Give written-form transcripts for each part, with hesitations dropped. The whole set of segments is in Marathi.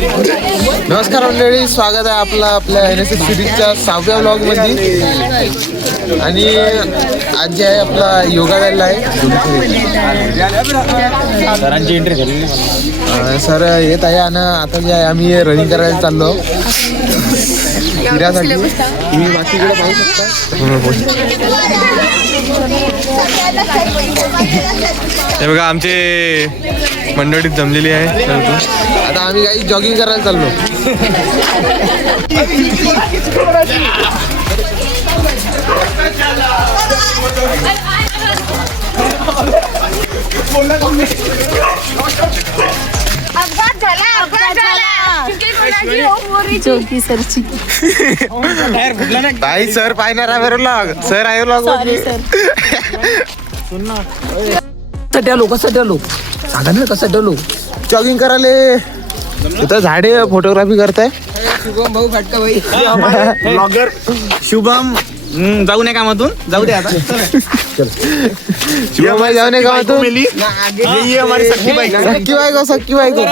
नमस्कार मंडळी, स्वागत आहे आपल्या NSS सिरीजच्या 6व्या व्लॉग मध्ये. आणि आज जे आहे आपला योगा द्यायला आहे. सरांची एंट्री झाली. सर येत आहे आणि आता जे आहे आम्ही रनिंग करायला चाललो फिरासाठी. तुम्ही बाकीकडे पाहू शकता. हे बघा आमचे मंडळीत जमलेली आहे. आता आम्ही काही जॉगिंग करायला चाललो. भाई सर पाहणार आहे व्लॉग. सर आहे व्लॉग. कसं ठेवलो सांगा ना, कसं ठेवलो जॉगिंग करायला. इथं झाडे फोटोग्राफी करताय शुभम भाऊ फाटका भाई ब्लॉगर शुभम. जाऊ नये कामातून, जाऊ दे आता. शिवमाई जाऊ नये गावातून. सख्खी बाई सख्खी बायको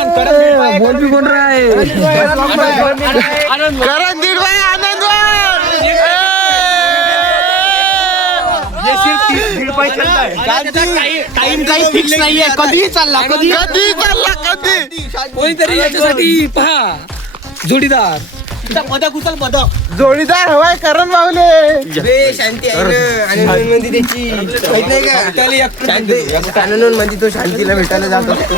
बोल भी बोल रहा है. करण दीड भाई आनंद. टाइम काही फिक्स नाहीये, कधी चालला कधी कोणीतरी याच्यासाठी पहा जोडीदार. जोडीदार हवाय करण बावले. शांती आहे ना आनंद त्याची माहित नाही का. आनंद म्हणजे तो शांतीला भेटायला जात असतो.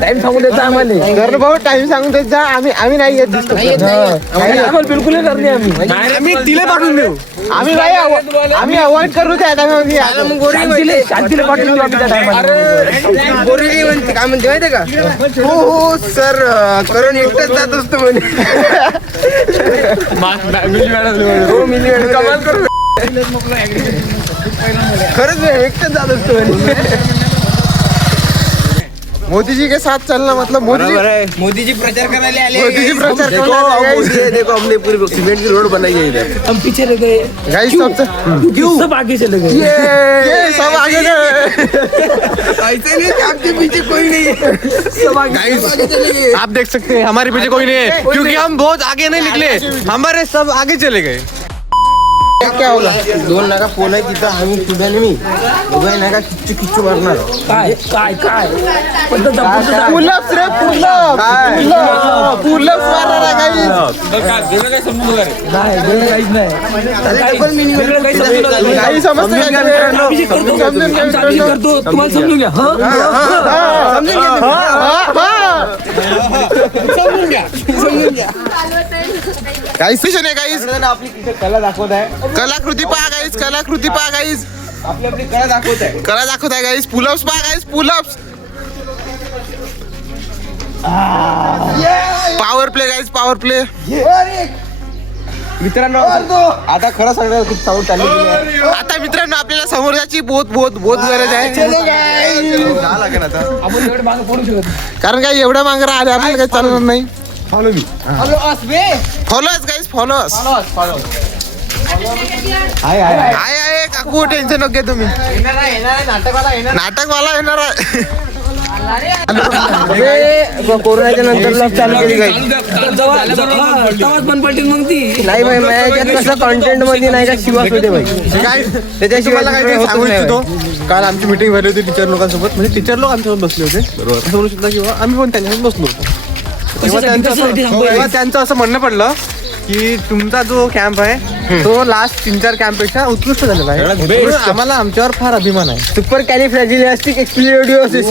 टाइम सांगून द्यायचा आम्हाला. करण भाऊ टाइम सांगून देत जा. आम्ही नाही येत दिसतो. आम्हाला बिलकुल करणे आम्ही तिला पाठवून देऊ. आम्ही अवॉइड करू त्या शांतीला पाठवून आम्ही त्या टायमाला. गोरी म्हणते काय म्हणते माहिती का. हो सर करण एकटाच जात असतो म्हणे. खरंच एकटच जात असतो म्हणे. मोदीजी के साथ चलना मतलब मोदी जी प्रचार करायला आले. मोदीजी प्रचार देखो हमने पूरी सीमेंट की रोड बनाई है इधर. हम पीछे रह गए. गाइस सब आगे चले गए. ये सब आगे गए. ऐसे नहीं आपके पीछे कोई नहीं है. सब आगे चले गए. आप देख सकते हैं हमारे पीछे कोई नहीं है क्योंकि हम बहुत आगे नहीं निकले. हमारे सब आगे चले गए. क्या होला. 2 नाका पोल आहे तिथं. आम्ही तुझ्या मी उभ्या नाका किच्चू मारणार. काय पुलअप्स रे पुलअप्स मारणार आहे काही समजतं तुम्हाला समजून घ्या. काही स्टेशन आहे गाईस. आपली कला दाखवत आहे. कलाकृती पहा गाईस. कलाकृती पहा गाईस. आपली आपली कला दाखवत आहे. कला दाखवत आहे गाईस. पुलअप्स पहा guys. Pullups. Power play guys. Power play. मित्रांनो आता खरं सांगणार खूप साऊंड चालू केली. आता मित्रांनो आपल्याला समोर जायची बहुत गरज आहे. जा लागेल आता. आपण एवढं मागे पडू शकत नाही. कारण काय एवढ्या मागे आले आपल्याला काही चालणार नाही. Follow me. फॉलोअर्स गाईस. फॉलोअर्स. आहे काकू टेन्शन नको घेऊ तुम्ही. नाटकवाला येणार आहे. कोरोनाच्या नंतर लॉक चालू केली काही पण पलटीन मग ती नाही भाई. माझ्यात कसं कंटेंट मध्ये नाही का शिवास होते भाई. त्याच्याशिवाय काहीतरी सांगू इच्छितो. काल आमची मीटिंग झाली होती टीचर लोकांसोबत. म्हणजे टीचर लोक आमच्यासोबत बसले होते. बरोबर. असं म्हणू शकता किंवा आम्ही पण त्यांच्यासोबत बसलो होतो. तेव्हा त्यांचं असं म्हणणं पडलं की तुमचा जो कॅम्प आहे तो लास्ट 3-4 कॅम्प पेक्षा उत्कृष्ट झालेला आहे. म्हणून आम्हाला आमच्यावर फार अभिमान आहे. Supercalifragilistic explosive.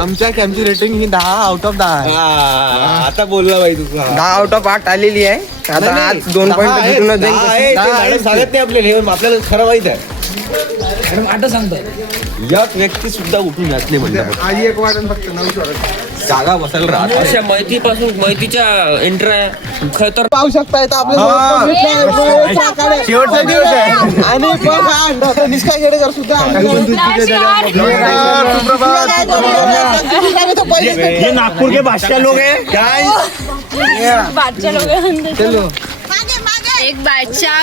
आमच्या कॅम्पची रेटिंग ही 10/10 आहे. आता बोलला बाई तुझा. 10/8 आलेली आहे. आता आज 2 पॉईंट जिंकून जाईल. सांगत नाही आपल्याला खरं माहित आहे. आता सांगतो एक व्यक्ती सुद्धा उठून जात नाही म्हणजे आधी एक वाटण फक्त 9 जागा बसायला राहत. अशा माहितीच्या एंट्री खतर पाहू शकता इथं आपल्या शेवटचा दिवस आहे. आणि बघा निष्ठा खेडेकर सुद्धा ये नागपूर के बादशाह लोग हैं. बादशाह लोग हैं. एक बादशाह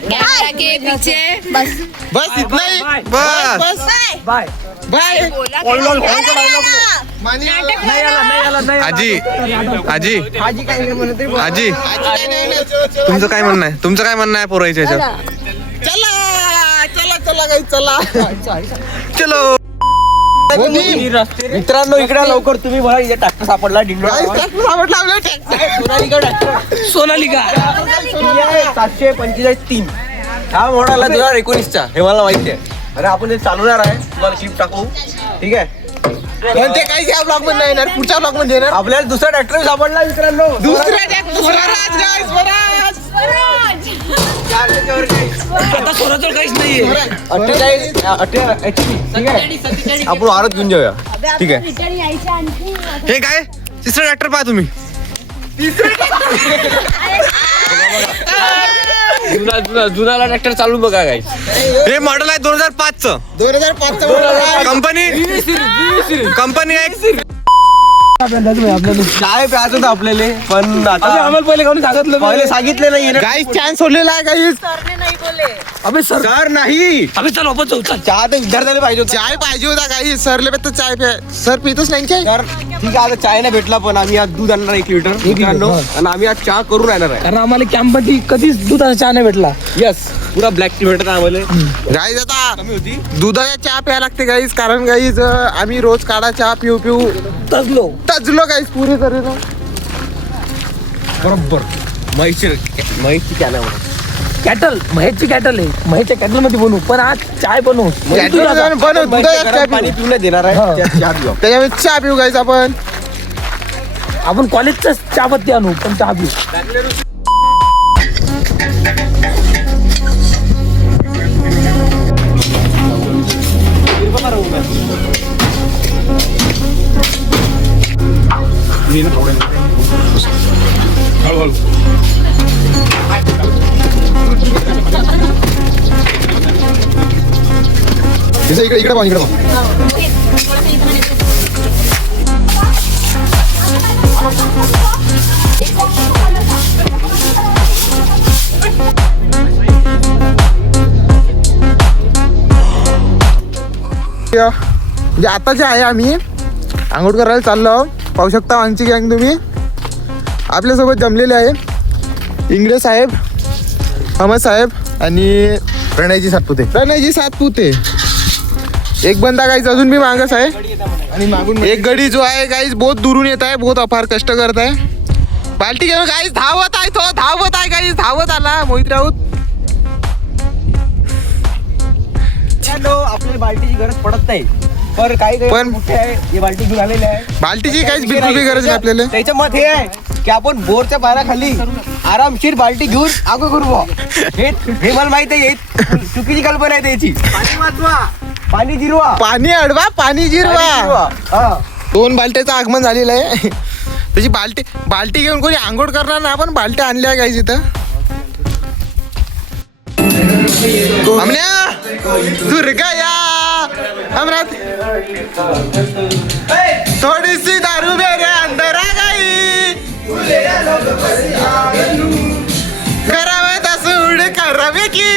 कैमरा के पीछे बस बस इतना ही बस. बस बाय. बाय आजी आजी आजी काय म्हणत रे? आजी तुमचं काय म्हणणं आहे? तुमचं काय म्हणणं आहे पोरायच्या ह्याच्यात? चला चला काही चला चलो. मित्रांनो इकडे लवकर तुम्ही बघा इथे ट्रॅक्टर सापडला डिंडोरा सोनालिका 745-3 हा मॉडेल 2019चा हे मला माहिती आहे. अरे आपण ते चालवणार आहे तुम्हाला क्लिप टाकू ठीक आहे. पण ते काही या ब्लॉग मध्ये नाही येणार पुढच्या ब्लॉग मध्ये येणार आपल्याला दुसरा ट्रॅक्टर सापडला मित्रांनो. आता सोनाचं काहीच नाहीये. 48 HP ठीक आहे. आपण वारत घेऊन जाऊया ठीक आहे. हे काय तिसरं ट्रॅक्टर पहा तुम्ही. जुनाला ट्रॅक्टर चालून बघा काय. हे मॉडेल आहे 2005 चं. 2005 कंपनी आहे काय प्यायचं होतं आपल्याला पण आता आम्हाला पहिले कोणी सांगितलं पहिले सांगितले नाही गाईस चान्स सोडलेला आहे गाईस अबे सर सर नाही अबे चल वापस जाऊ चल. चहा तर विद्यार्थ्याला पाहिजे होता. चाय पाहिजे होता गाईस सरले तर चाय प्या सर पितोच नाही काय तर ठीक आहे आता चाय नाही भेटला पण आम्ही आज दूध आणणार 1 लिटर मित्रांनो आणि आम्ही आज चहा करून राहणार आहे. कारण आम्हाला कॅम्प मध्ये कधीच दुधाचा चहा नाही भेटला. यस पुरा ब्लॅक टी भेटत आम्हाला. गाईस आता दुधाचा चहा प्यायला लागते गाईस कारण गाईस आम्ही रोज काढा चहा पिऊ पिऊ तजलो तजलो गाईस पुरे तरी बरोबर म्हैसची कॅन आहे. कॅटल महेशची कॅटल आहे. महेशच्या कॅटल मध्ये बनवू पण आज चाय बनवू. बनव दुधाचा चहा पाणी पिऊ पिऊन देणार आहे चहा पिऊ. त्याच्यामध्ये चहा पिऊ गाईस आपण कॉलेजच चहा पत्ती आणू पण चहा पिऊ. इकडे पाहून म्हणजे आता जे आहे आम्ही आंघोळ करायला चाललो आहोत. पाहू शकता आमची गँग तुम्ही आपल्यासोबत जमलेले आहे इंगळे साहेब अहमद साहेब आणि प्रणयजी सातपुते एक बंदा गाईज अजून मी मागच आहे आणि मागून एक गडी जो आहे गाईज बहुत दुरून येत आहे बहुत अफार कष्ट करत आहे बाल्टी घेऊन गाईज धावत आहे गाईज धावत आला मोहित राऊत. आपल्याला बाल्टीची गरज पडत नाही पण काही पण- मोठे आहे हे बाल्टी घेऊन आलेले आहे. बाल्टीची काहीच बिलकुल बी गरज नाही आपल्याला. त्याच्या मत हे आहे की आपण बोरच्या पाण्याखाली आरामशीर बाल्टी घेऊन आगो करू बुवा. हे मला माहित आहे चुकीची कल्पना आहे त्याची. पाणी वाचवा पाणी जिरवा पाणी अडवा पाणी जिरवा. हा 2 बाल्ट्याचं आगमन झालेलं आहे त्याची बाल्टी घेऊन कोणी आंघोळ करणार ना आपण बाल्ट्या आणल्या गाईज इथं. दुर्गया अमरात थोड़ी सी दारू मेरे अंदर आ गई करावे तसूड करावे की